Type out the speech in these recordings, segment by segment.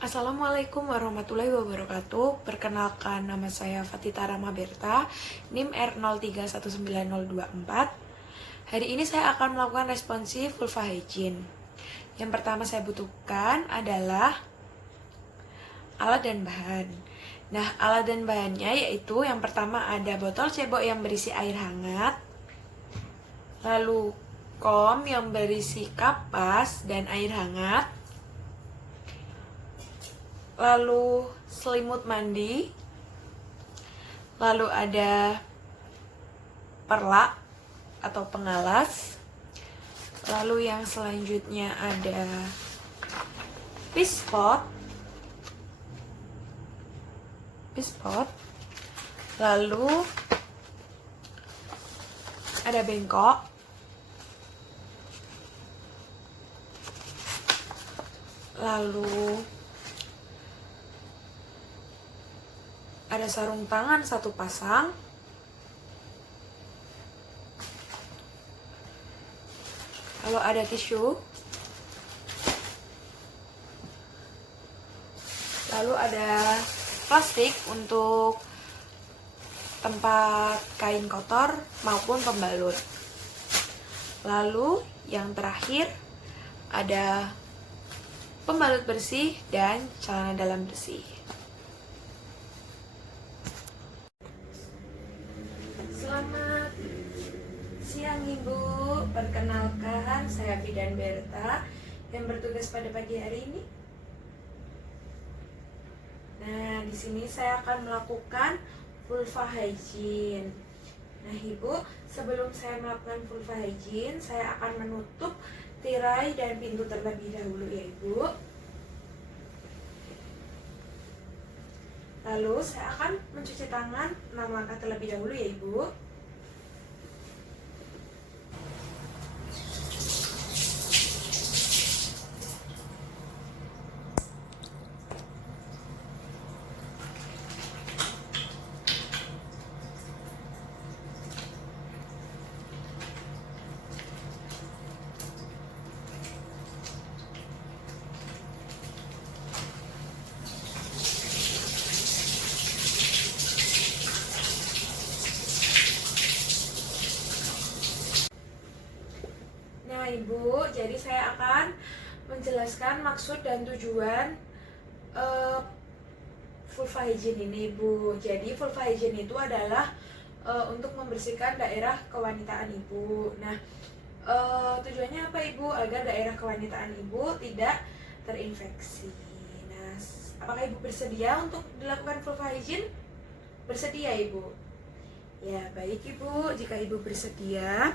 Assalamualaikum warahmatullahi wabarakatuh. Perkenalkan, nama saya Fatita Rama Berta, NIM R0319024. Hari ini saya akan melakukan responsif vulva hygiene. Yang pertama saya butuhkan adalah alat dan bahan. Nah, alat dan bahannya yaitu yang pertama ada botol cebok yang berisi air hangat, lalu kom yang berisi kapas dan air hangat, lalu selimut mandi, lalu ada perlak atau pengalas, lalu yang selanjutnya ada pispot, lalu ada bengkok, lalu ada sarung tangan satu pasang, lalu ada tisu, lalu ada plastik untuk tempat kain kotor maupun pembalut. Lalu yang terakhir ada pembalut bersih dan celana dalam bersih. Selamat siang Ibu, perkenalkan saya Bidan Berta yang bertugas pada pagi hari ini. Nah, di sini saya akan melakukan vulva hygiene. Nah, Ibu, sebelum saya melakukan vulva hygiene, saya akan menutup tirai dan pintu terlebih dahulu ya Ibu. Lalu saya akan mencuci tangan 6 langkah terlebih dahulu ya Ibu. Nah Ibu, jadi saya akan menjelaskan maksud dan tujuan vulva hygiene ini Ibu. Jadi vulva hygiene itu adalah untuk membersihkan daerah kewanitaan Ibu. Nah, tujuannya apa Ibu? Agar daerah kewanitaan Ibu tidak terinfeksi. Nah, apakah Ibu bersedia untuk dilakukan vulva hygiene? Bersedia Ibu? Ya, baik Ibu. Jika Ibu bersedia,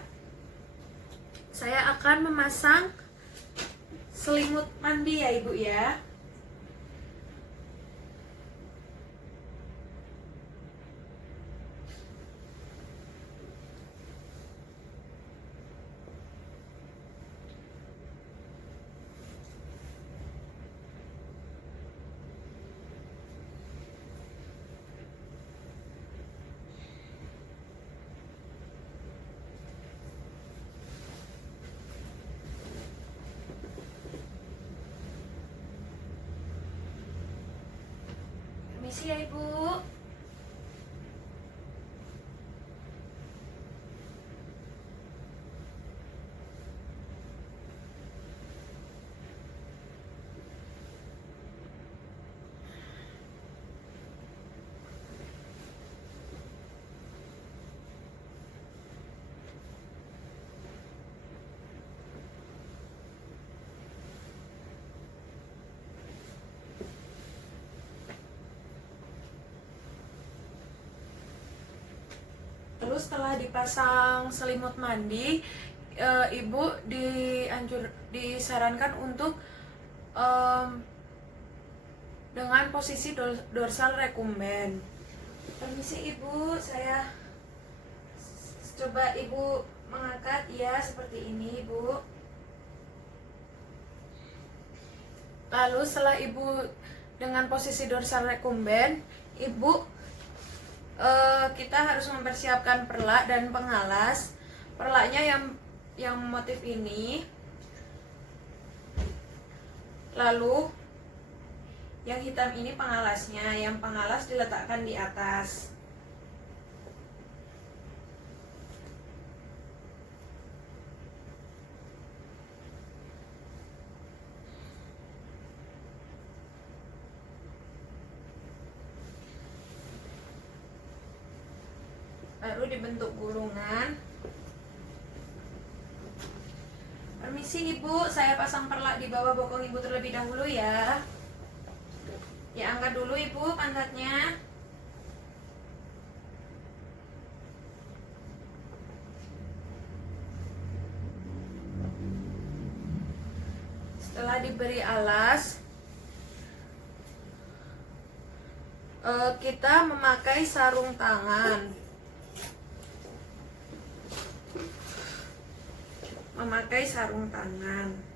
saya akan memasang selimut mandi ya Ibu ya. Permisi ya Ibu. Lalu setelah dipasang selimut mandi, Ibu disarankan untuk dengan posisi dorsal recumbens. Permisi Ibu, saya coba Ibu mengangkat ya seperti ini Ibu. Lalu setelah Ibu dengan posisi dorsal recumbens, Ibu kita harus mempersiapkan perlak dan pengalas. Perlaknya yang motif ini, lalu Yang hitam ini pengalasnya, yang pengalas diletakkan di atas. Lalu dibentuk gulungan. Permisi Ibu, saya pasang perlak di bawah bokong Ibu terlebih dahulu ya. Ya, angkat dulu Ibu pantatnya. Setelah diberi alas, kita memakai sarung tangan. Memakai sarung tangan.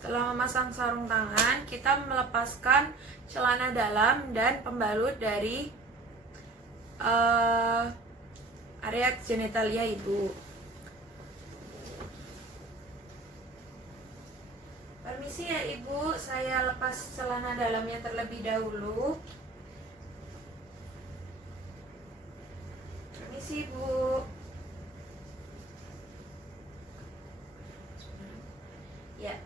Setelah memasang sarung tangan, kita melepaskan celana dalam dan pembalut dari area genitalia Ibu. Permisi ya Ibu, saya lepas celana dalamnya terlebih dahulu. Permisi Ibu. Ya.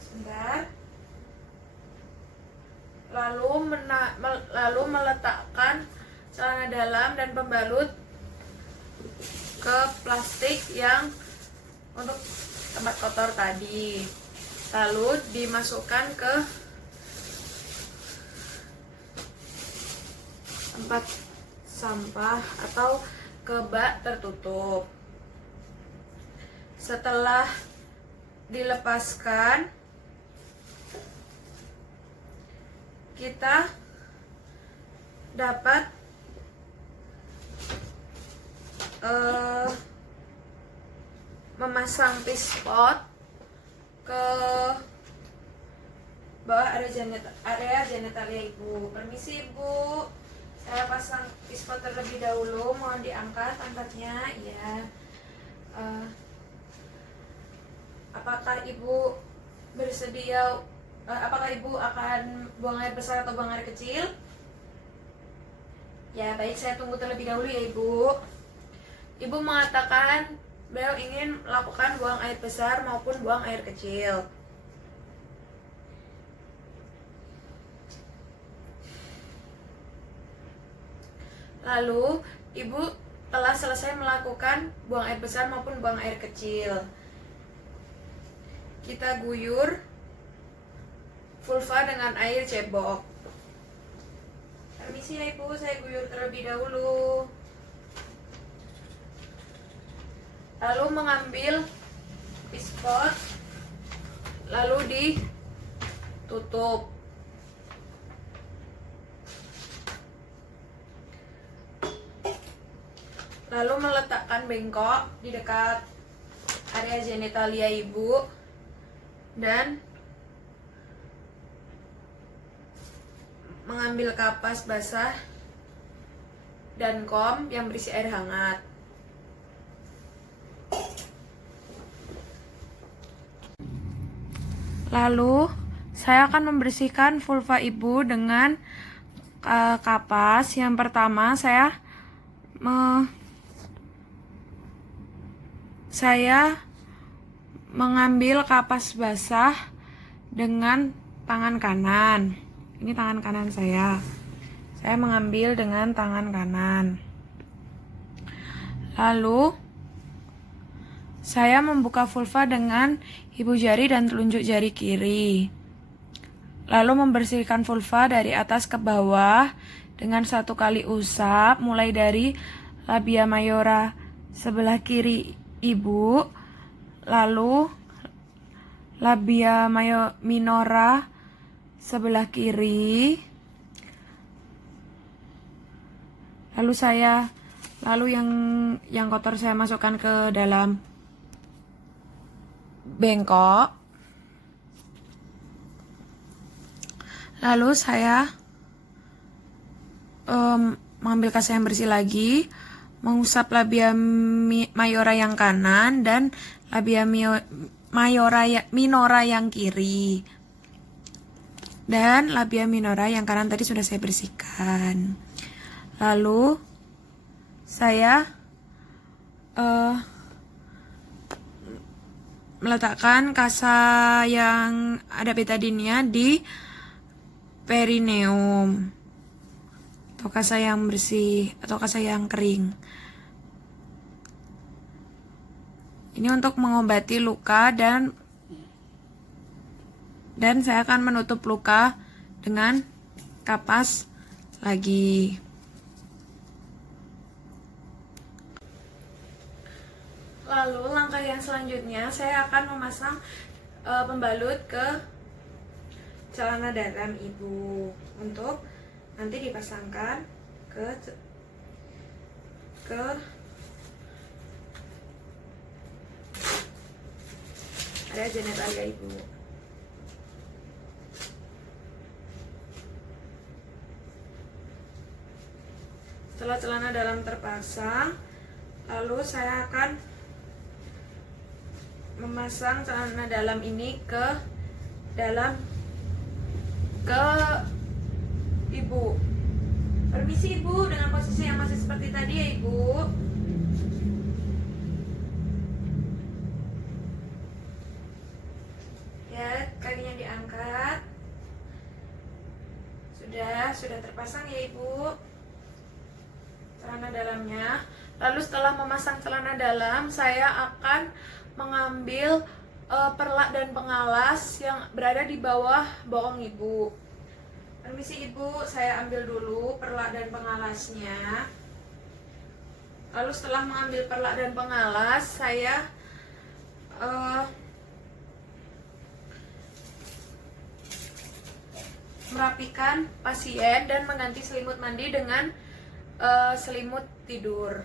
Sebentar. Lalu meletakkan celana dalam dan pembalut ke plastik yang untuk tempat kotor tadi. Lalu dimasukkan ke tempat sampah atau ke bak tertutup. Setelah dilepaskan, kita dapat memasang pispot ke bawah area genitalia Ibu. Permisi Ibu, saya pasang pispot terlebih dahulu. Mohon diangkat pantatnya ya. Apakah Ibu bersedia? Apakah Ibu akan buang air besar atau buang air kecil? Ya baik, saya tunggu terlebih dahulu ya Ibu. Ibu mengatakan beliau ingin melakukan buang air besar maupun buang air kecil. Lalu Ibu telah selesai melakukan buang air besar maupun buang air kecil. Kita guyur vulva dengan air cebok. Permisi ya Ibu, saya guyur terlebih dahulu. Lalu mengambil pispot, lalu ditutup. Lalu meletakkan bengkok di dekat area genitalia Ibu dan mengambil kapas basah dan kom yang berisi air hangat. Lalu saya akan membersihkan vulva Ibu dengan kapas. Yang pertama saya mengambil kapas basah dengan tangan kanan. Ini tangan kanan saya. Saya mengambil dengan tangan kanan. Lalu saya membuka vulva dengan ibu jari dan telunjuk jari kiri. Lalu membersihkan vulva dari atas ke bawah dengan 1 kali usap mulai dari labia mayora sebelah kiri ibu, lalu labia minora sebelah kiri, lalu yang kotor saya masukkan ke dalam bengkok. Lalu saya mengambil kaca yang bersih lagi, mengusap labia mayora yang kanan dan labia minora yang kiri. Dan labia minora yang kanan tadi sudah saya bersihkan. Lalu saya meletakkan kasa yang ada betadinnya di perineum, atau kasa yang bersih atau kasa yang kering. Ini untuk mengobati luka dan saya akan menutup luka dengan kapas lagi. Lalu langkah yang selanjutnya saya akan memasang pembalut ke celana dalam ibu untuk nanti dipasangkan ke area genitalia ibu. Setelah celana dalam terpasang, lalu saya akan memasang celana dalam ini ke ibu. Permisi ibu, dengan posisi yang masih seperti tadi ya ibu. Ya, kakinya diangkat. Sudah terpasang ya ibu celana dalamnya. Lalu setelah memasang celana dalam, saya akan mengambil perlak dan pengalas yang berada di bawah bokong ibu. Permisi ibu, saya ambil dulu perlak dan pengalasnya. Lalu setelah mengambil perlak dan pengalas, saya merapikan pasien dan mengganti selimut mandi dengan selimut tidur.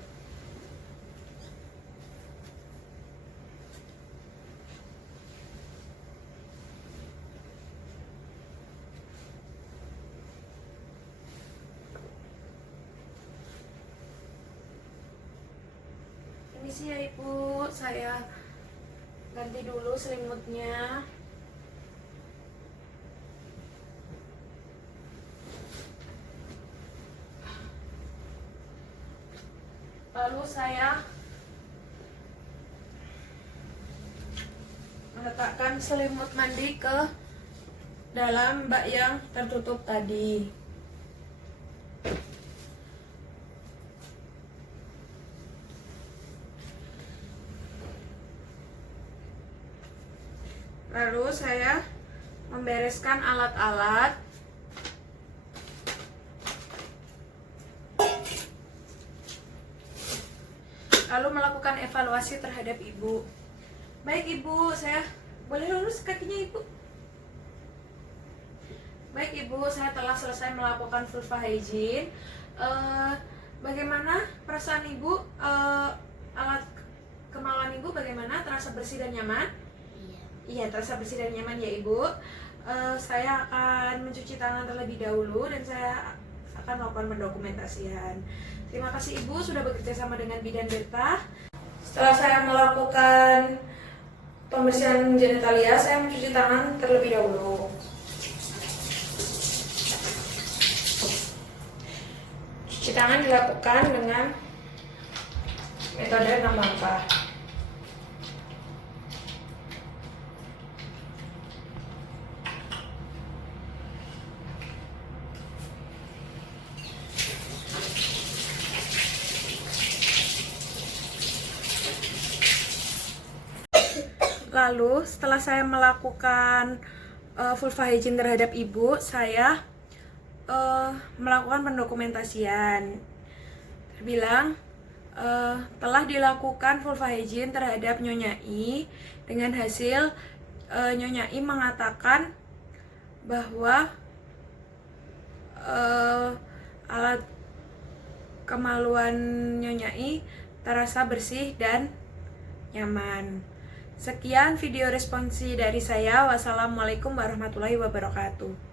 Permisi ya ibu, saya ganti dulu selimutnya. Lalu saya meletakkan selimut mandi ke dalam bak yang tertutup tadi. Lalu saya membereskan alat-alat. Lalu melakukan evaluasi terhadap ibu. Baik ibu, saya boleh lurus kakinya ibu. Baik ibu, saya telah selesai melakukan vulva hygiene. Bagaimana perasaan ibu? Alat kemaluan ibu bagaimana? Terasa bersih dan nyaman? Iya, terasa bersih dan nyaman ya ibu. Saya akan mencuci tangan terlebih dahulu dan saya akan melakukan pendokumentasian. Terima kasih ibu sudah bekerja sama dengan Bidan Berta. Setelah saya melakukan pembersihan genitalia, saya mencuci tangan terlebih dahulu. Cuci tangan dilakukan dengan metode 6 langkah. Lalu setelah saya melakukan vulva hygiene terhadap ibu, saya melakukan pendokumentasian. Terbilang telah dilakukan vulva hygiene terhadap Nyonya I dengan hasil Nyonya I mengatakan bahwa alat kemaluan Nyonya I terasa bersih dan nyaman. Sekian video responsi dari saya. Wassalamualaikum warahmatullahi wabarakatuh.